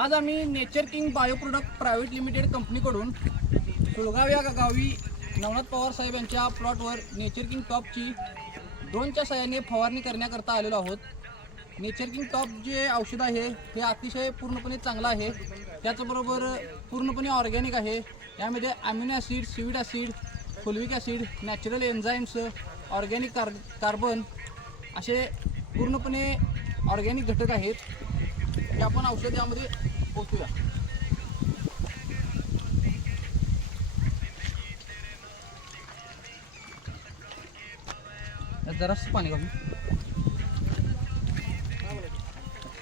आज आम्ही nature king bio product private limited कंपनीकडून सुळगाव या गावी नवनाथ पवार साहेब यांच्या प्लॉटवर नेचर किंग टॉपची ड्रोनच्या सहाय्याने फवारणी करण्याकरता आलेलो आहोत. नेचर किंग टॉप जे औषध आहे हे अतिशय पूर्णपणे चांगलं आहे. त्याचबरोबर पूर्णपणे ऑर्गॅनिक आहे. यामध्ये amino acid, seaweed acid, फुलविक acid, natural enzymes, organic carbon असे पूर्णपणे ऑर्गॅनिक घटक आहेत. हे आपण औषध यामध्ये ओतूया. जरासं पाणी घालून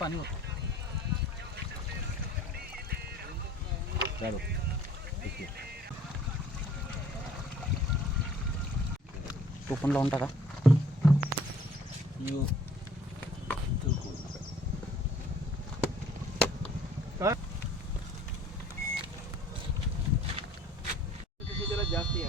पाणी होतं. तो पण लावून टाका. जास्त आहे